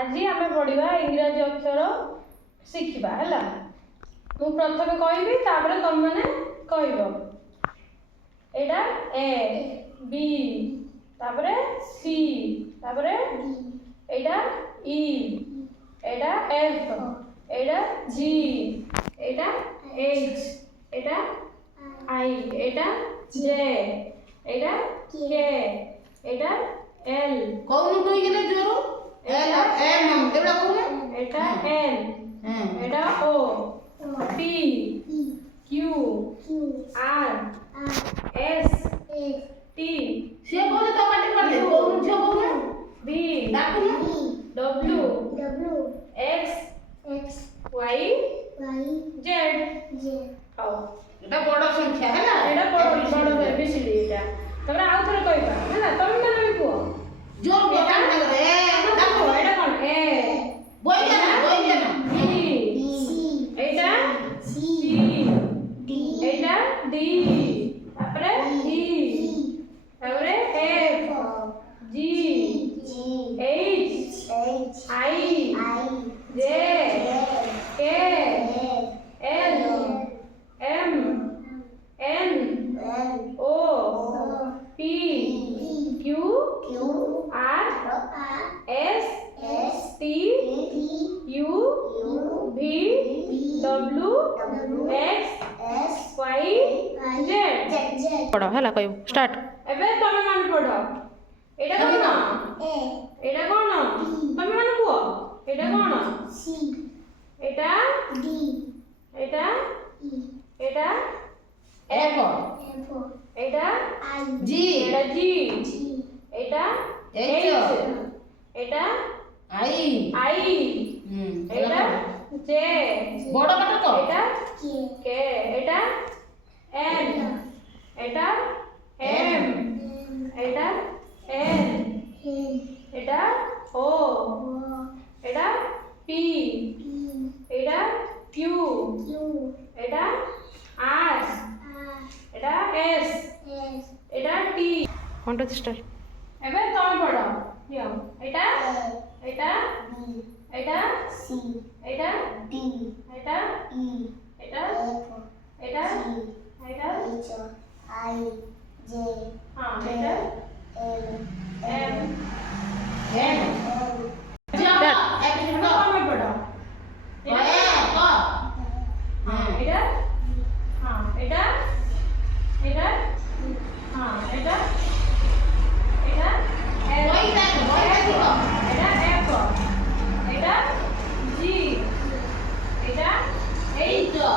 আজি ଆମେ ପଢ଼ିବା ଇଂରାଜୀ ଅକ୍ଷର ଶିଖିବା ହେଲା। ମୁଁ ପ୍ରଥମେ କହିବି ତାପରେ ତମେମାନେ କହିବ। ଏଇଟା ଏ ବି ତାପରେ ସି ତାପରେ ଏଇଟା ଇ ଏଇଟା ଏଫ ଏଇଟା ଜି ଏଇଟା এইচ ଏଇଟା আই ଏଇଟା জে ଏଇଟା কে ଏଇଟା এল কৌন তুই গেলে জোর এল এম এগুলা কৌন এটা এন এটা ও পি কিউ আর এস টি সে বলে তো পাটি করলে কৌন ঝ কৌন বি ডাকু না ডব্লিউ এক্স ওয়াই জেড হও এটা বড় সংখ্যা হেলা এটা বড় বড় এবিসিডি এটা তোমরা আউ থরে কইবা হেলা তুমি মানে আমি কুও জোর কথা না করে দেখো এটা কোন এ বই না বি এইটা সি এইটা ডি তারপরে ই তারপরে F G H I J K L M N O P Q R S T U V W X Y Z পড়ো হেলা কইব স্টার্ট এবে তুমি মানে পড়ো এটা কোন এটা কোন তুমি মানে কুও এটা কোন এটা এটা এটা এফ এটা জি এটা জি এটা এইচ এটা আই আই এটা জে বড় কথা তো এটা কে এটা এন এটা এম এটা এন এটা ও এটা পি এটা কিউ এটা আর এটা এস এটা টি কোনটা স্টার্ট এবার তুমি পড়ো ইও এটা এটা এটা এটা এটা এটা এটা এটা হ্যাঁ এটা এম এম যা এক মিনিট তুমি পড়ো এ ক হ্যাঁ এটা হ্যাঁ এটা এটা হ্যাঁ এটা এটা বই দেখো এটা এফ এটা জি এটা এই তো